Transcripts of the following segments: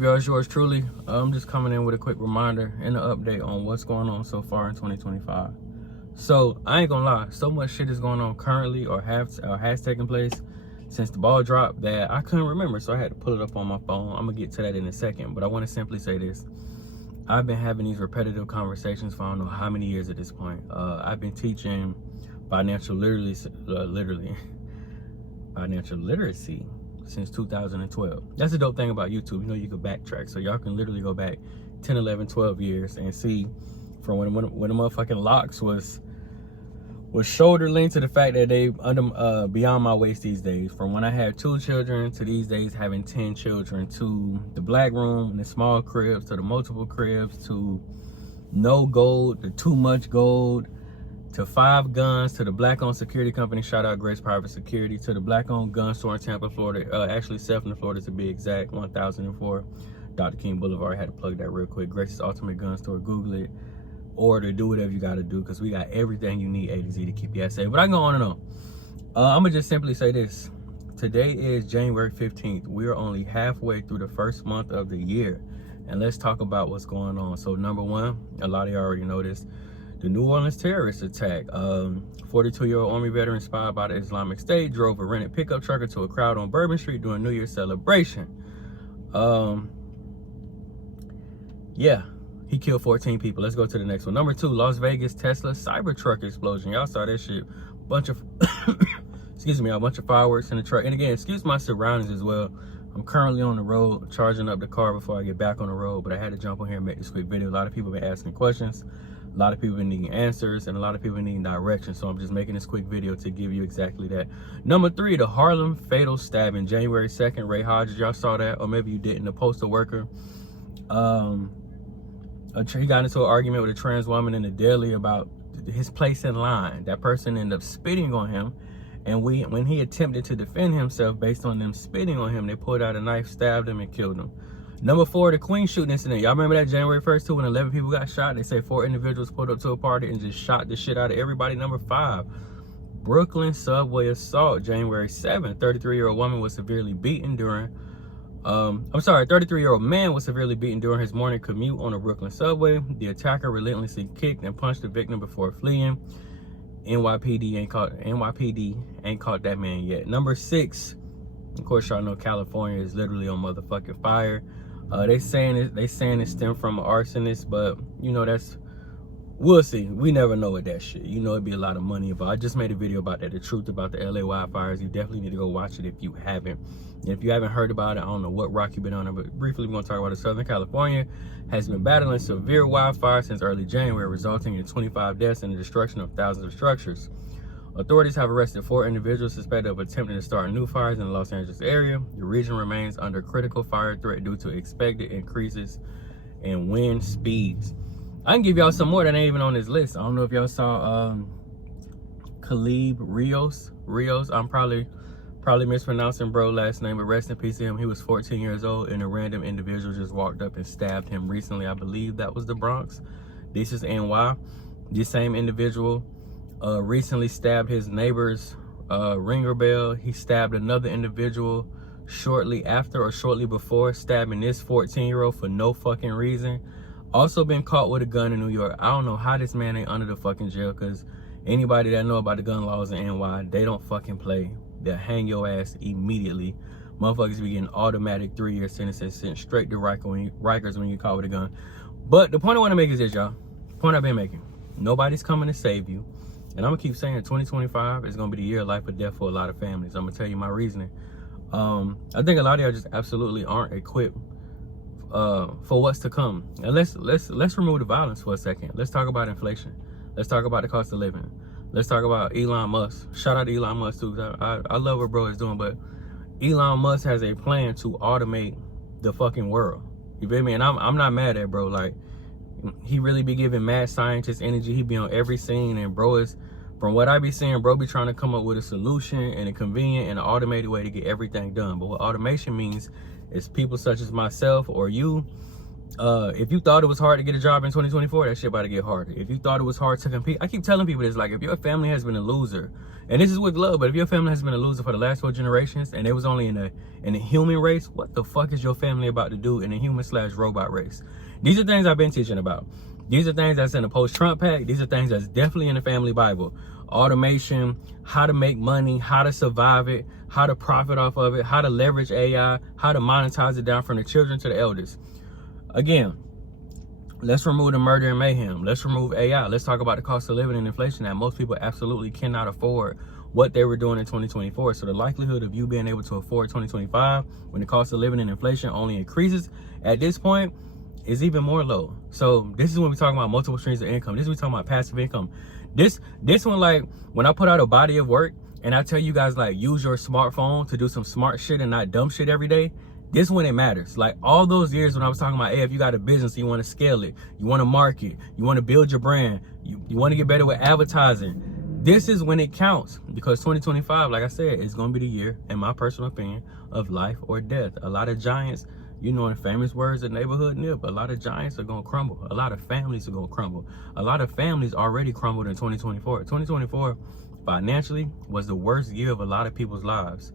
Y'all, it's yours truly. I'm just coming in with a quick reminder and an update on what's going on so far in 2025. So I ain't gonna lie, so much shit is going on currently or has taken place since the ball dropped that I couldn't remember, so I had to pull it up on my phone. I'm gonna get to that in a second, but I want to simply say this. I've been having these repetitive conversations for I don't know how many years at this point. I've been teaching financial literacy since 2012. That's the dope thing about YouTube. You know, you can backtrack, so y'all can literally go back 10, 11, 12 years and see from when the motherfucking locks was shoulder length to the fact that they under beyond my waist these days. From when I had 2 children to these days having 10 children, to the black room and the small cribs, to the multiple cribs, to no gold, to too much gold, to 5 guns, to the black-owned security company, shout out Grace Private Security, to the black-owned gun store in Tampa, Florida, actually Sefton, Florida to be exact, 1004 Dr. King Boulevard. I had to plug that real quick. Grace's Ultimate Gun Store, Google it, or to do whatever you gotta do, because we got everything you need A to Z to keep you safe. But I can go on and on. I'm gonna just simply say this. Today is January 15th. We are only halfway through the first month of the year, and let's talk about what's going on. So number one, a lot of you already know this. The New Orleans terrorist attack. 42-year-old Army veteran inspired by the Islamic State drove a rented pickup truck into a crowd on Bourbon Street during New Year's celebration. Yeah, he killed 14 people. Let's go to the next one. Number 2, Las Vegas Tesla Cybertruck explosion. Y'all saw that shit. Bunch of, excuse me, a bunch of fireworks in the truck. And again, excuse my surroundings as well. I'm currently on the road, charging up the car before I get back on the road, but I had to jump on here and make this quick video. A lot of people have been asking questions. A lot of people needing answers, and a lot of people needing direction, so I'm just making this quick video to give you exactly that. Number 3, the Harlem fatal stabbing, January 2nd, Ray Hodges. Y'all saw that, or maybe you didn't. The postal worker, he got into an argument with a trans woman in the deli about his place in line. That person ended up spitting on him, and when he attempted to defend himself based on them spitting on him, they pulled out a knife, stabbed him, and killed him. Number 4, the Queen shooting incident. Y'all remember that January 1st too, when 11 people got shot? They say 4 individuals pulled up to a party and just shot the shit out of everybody. Number 5, Brooklyn subway assault, January 7th. 33-year-old woman was severely beaten during, 33-year-old man was severely beaten during his morning commute on a Brooklyn subway. The attacker relentlessly kicked and punched the victim before fleeing. NYPD ain't caught that man yet. Number 6, of course, y'all know California is literally on motherfucking fire. They saying it stemmed from an arsonist, but you know, we'll see. We never know with that shit. You know, it'd be a lot of money involved. I just made a video about that, the truth about the LA wildfires. You definitely need to go watch it if you haven't. And if you haven't heard about it, I don't know what rock you've been on, but briefly we're gonna talk about it. Southern California has been battling severe wildfires since early January, resulting in 25 deaths and the destruction of thousands of structures. Authorities have arrested 4 individuals suspected of attempting to start new fires in the Los Angeles area. The region remains under critical fire threat due to expected increases in wind speeds. I can give y'all some more that ain't even on this list. I don't know if y'all saw Caleb Rios. I'm probably mispronouncing bro last name, but rest in peace to him. He was 14 years old, and a random individual just walked up and stabbed him recently. I believe that was the Bronx. This is NY. This same individual recently stabbed his neighbor's ringer bell. He stabbed another individual shortly after or shortly before stabbing this 14-year-old for no fucking reason. Also been caught with a gun in New York. I don't know how this man ain't under the fucking jail, because anybody that know about the gun laws in NY, they don't fucking play. They'll hang your ass immediately. Motherfuckers be getting automatic 3-year sentences sent straight to Rikers when you caught with a gun. But the point I want to make is this, y'all. The point I've been making. Nobody's coming to save you. And I'm gonna keep saying 2025 is gonna be the year of life or death for a lot of families. I'm gonna tell you my reasoning. I think a lot of y'all just absolutely aren't equipped for what's to come. And let's remove the violence for a second. Let's talk about inflation. Let's talk about the cost of living. Let's talk about Elon Musk. Shout out to Elon Musk too. I love what bro is doing, but Elon Musk has a plan to automate the fucking world. You feel me? And I'm not mad at bro. Like, he really be giving mad scientist energy. He be on every scene, and bro is, from what I be seeing, bro be trying to come up with a solution and a convenient and an automated way to get everything done. But what automation means is people such as myself or you If you thought it was hard to get a job in 2024, that shit about to get harder. If you thought it was hard to compete, I keep telling people this, like, if your family has been a loser, and this is with love, but if your family has been a loser for the last 4 generations, and it was only in a human race, what the fuck is your family about to do in a human/robot race? These are things I've been teaching about. These are things that's in the post-Trump pack. These are things that's definitely in the family Bible. Automation, how to make money, how to survive it, how to profit off of it, how to leverage AI, how to monetize it down from the children to the elders. Again, let's remove the murder and mayhem. Let's remove AI. Let's talk about the cost of living and inflation that most people absolutely cannot afford what they were doing in 2024. So the likelihood of you being able to afford 2025 when the cost of living and inflation only increases at this point is even more low. So this is when we're talking about multiple streams of income. This is when we're talking about passive income. This one, like, when I put out a body of work and I tell you guys, like, use your smartphone to do some smart shit and not dumb shit every day, this when it matters. Like, all those years when I was talking about, hey, if you got a business, you want to scale it, you want to market, you want to build your brand, you want to get better with advertising, this is when it counts. Because 2025, like I said, is going to be the year, in my personal opinion, of life or death. A lot of giants, you know, in famous words of neighborhood nip, a lot of giants are going to crumble. A lot of families are going to crumble. A lot of families already crumbled in 2024. 2024 financially was the worst year of a lot of people's lives.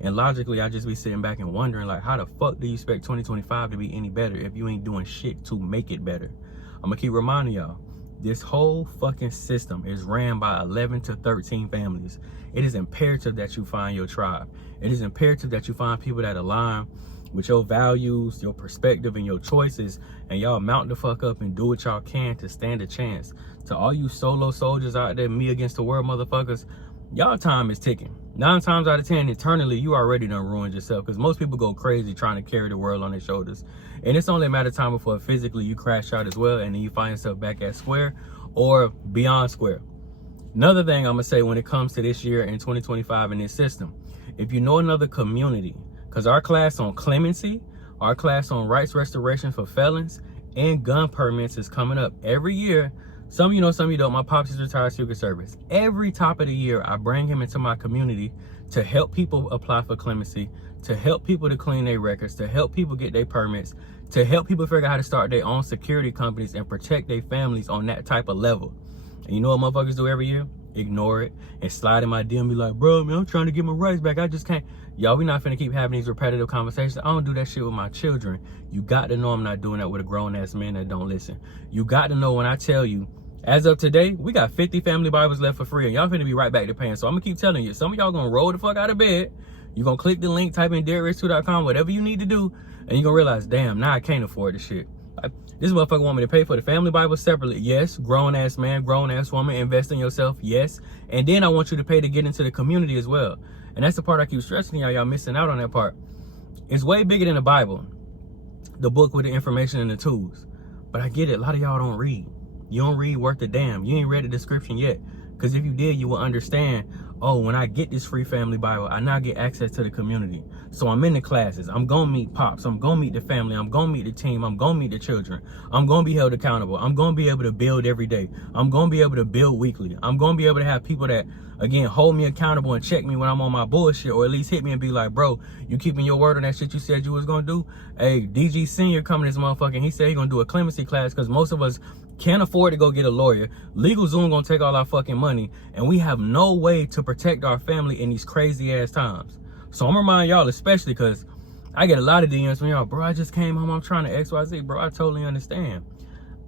And logically, I just be sitting back and wondering, like, how the fuck do you expect 2025 to be any better if you ain't doing shit to make it better? I'm gonna keep reminding y'all, this whole fucking system is ran by 11 to 13 families. It is imperative that you find your tribe. It is imperative that you find people that align with your values, your perspective, and your choices, and y'all mount the fuck up and do what y'all can to stand a chance. To all you solo soldiers out there, me against the world motherfuckers, y'all time is ticking. 9 times out of 10, internally, you already done ruined yourself, because most people go crazy trying to carry the world on their shoulders. And it's only a matter of time before physically you crash out as well, and then you find yourself back at square or beyond square. Another thing I'm gonna say when it comes to this year in 2025 in this system, if you know another community, because our class on clemency, our class on rights restoration for felons, and gun permits is coming up every year. Some of you know, some of you don't. My pops is retired Secret Service. Every top of the year, I bring him into my community to help people apply for clemency, to help people to clean their records, to help people get their permits, to help people figure out how to start their own security companies and protect their families on that type of level. And you know what motherfuckers do every year? Ignore it and slide in my DM and be like, bro, man, I'm trying to get my rights back. I just can't. Y'all, we not finna keep having these repetitive conversations. I don't do that shit with my children. You got to know I'm not doing that with a grown-ass man that don't listen. You got to know when I tell you, as of today, we got 50 family Bibles left for free, and y'all finna be right back to paying. So I'm gonna keep telling you, some of y'all gonna roll the fuck out of bed. You're gonna click the link, type in DerekRich2.com, whatever you need to do, and you're gonna realize, damn, now I can't afford this shit. This motherfucker want me to pay for the family Bible separately. Yes, grown-ass man, grown-ass woman, invest in yourself, yes. And then I want you to pay to get into the community as well. And that's the part I keep stressing y'all missing out on that part. It's way bigger than the Bible, the book with the information and the tools. But I get it, a lot of y'all don't read. You don't read worth a damn. You ain't read the description yet. Because if you did, you will understand, oh, when I get this free family Bible, I now get access to the community. So I'm in the classes. I'm going to meet pops. I'm going to meet the family. I'm going to meet the team. I'm going to meet the children. I'm going to be held accountable. I'm going to be able to build every day. I'm going to be able to build weekly. I'm going to be able to have people that, again, hold me accountable and check me when I'm on my bullshit, or at least hit me and be like, bro, you keeping your word on that shit you said you was going to do? Hey, DG Senior coming this motherfucker, he said he going to do a clemency class because most of us can't afford to go get a lawyer. LegalZoom gonna take all our fucking money, and we have no way to protect our family in these crazy ass times. So I'm reminding y'all, especially because I get a lot of DMs from y'all, bro, I just came home, I'm trying to XYZ. Bro, I totally understand.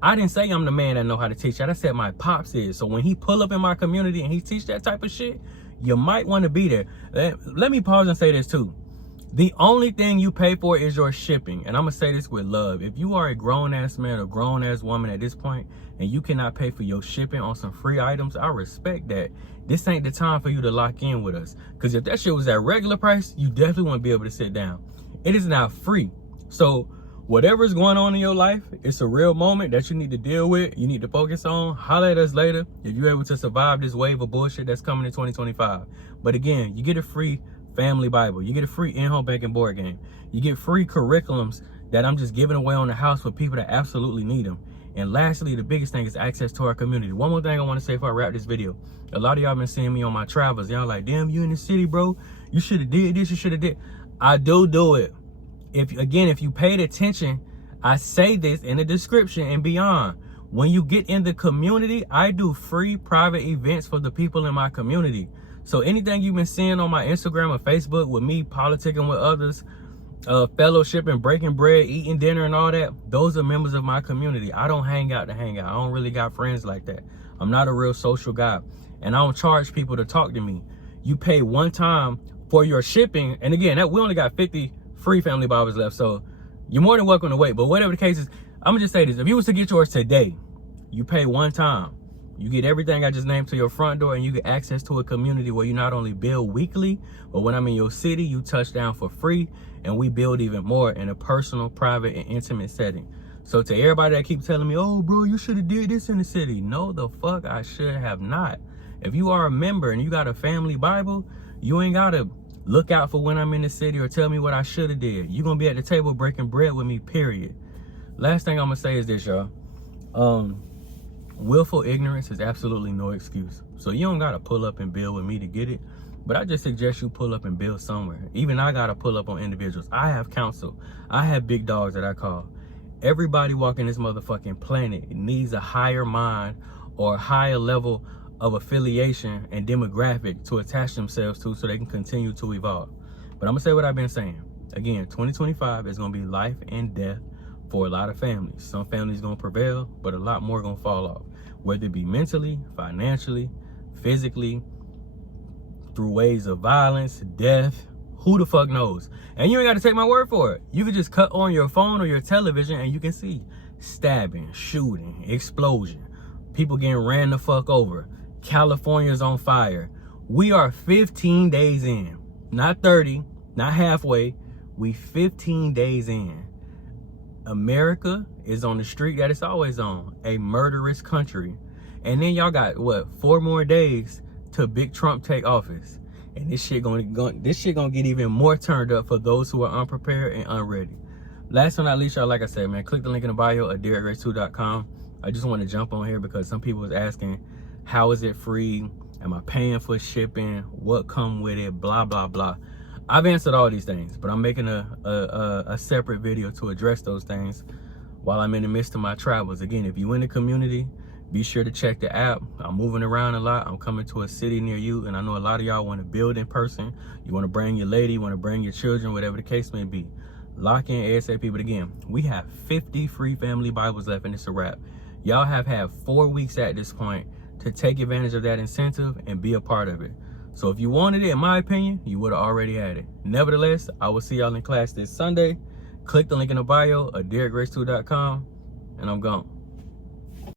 I didn't say I'm the man that know how to teach that. I said my pops is. So when he pull up in my community and he teach that type of shit, you might want to be there. Let me pause and say this too. The only thing you pay for is your shipping. And I'm going to say this with love. If you are a grown-ass man or grown-ass woman at this point and you cannot pay for your shipping on some free items, I respect that. This ain't the time for you to lock in with us. Because if that shit was at regular price, you definitely wouldn't be able to sit down. It is not free. So whatever's going on in your life, it's a real moment that you need to deal with. You need to focus on. Holler at us later if you're able to survive this wave of bullshit that's coming in 2025. But again, you get a free family Bible. You get a free in-home banking board game. You get free curriculums that I'm just giving away on the house for people that absolutely need them. And lastly, the biggest thing is access to our community. One more thing I want to say before I wrap this video. A lot of y'all been seeing me on my travels. Y'all like, damn, you in the city, bro. You should have did this. You should have did. I do it. If you paid attention, I say this in the description and beyond. When you get in the community, I do free private events for the people in my community. So anything you've been seeing on my Instagram or Facebook with me politicking with others, fellowship and breaking bread, eating dinner and all that, those are members of my community. I don't hang out to hang out. I don't really got friends like that. I'm not a real social guy, and I don't charge people to talk to me. You pay one time for your shipping, and again, we only got 50 free family Bibles left, so you're more than welcome to wait. But whatever the case is, I'm gonna just say this: if you was to get yours today, you pay one time. You get everything I just named to your front door, and you get access to a community where you not only build weekly, but when I'm in your city, you touch down for free, and we build even more in a personal, private, and intimate setting. So to everybody that keeps telling me, oh, bro, you should have did this in the city. No, the fuck, I should have not. If you are a member and you got a family Bible, you ain't got to look out for when I'm in the city or tell me what I should have did. You're going to be at the table breaking bread with me, period. Last thing I'm going to say is this, y'all. Willful ignorance is absolutely no excuse. So you don't got to pull up and build with me to get it. But I just suggest you pull up and build somewhere. Even I got to pull up on individuals. I have counsel. I have big dogs that I call. Everybody walking this motherfucking planet needs a higher mind or a higher level of affiliation and demographic to attach themselves to so they can continue to evolve. But I'm going to say what I've been saying. Again, 2025 is going to be life and death for a lot of families. Some families going to prevail, but a lot more going to fall off. Whether it be mentally, financially, physically, through ways of violence, death, who the fuck knows? And you ain't got to take my word for it. You can just cut on your phone or your television and you can see stabbing, shooting, explosion, people getting ran the fuck over. California's on fire. We are 15 days in, not 30, not halfway. We 15 days in. America is on the street that it's always on, a murderous country. And then y'all got, what, 4 more days to Big Trump take office. And this shit gonna get even more turned up for those who are unprepared and unready. Last but not least, y'all, like I said, man, click the link in the bio at DerekRace2.com. I just want to jump on here because some people was asking, how is it free? Am I paying for shipping? What come with it? Blah, blah, blah. I've answered all these things, but I'm making a separate video to address those things while I'm in the midst of my travels. Again, if you're in the community, be sure to check the app. I'm moving around a lot. I'm coming to a city near you, and I know a lot of y'all want to build in person. You want to bring your lady, you want to bring your children, whatever the case may be. Lock in ASAP. But again, we have 50 free family Bibles left, and it's a wrap. Y'all have had 4 weeks at this point to take advantage of that incentive and be a part of it. So if you wanted it, in my opinion, you would have already had it. Nevertheless, I will see y'all in class this Sunday. Click the link in the bio at DerekRace2.com, and I'm gone.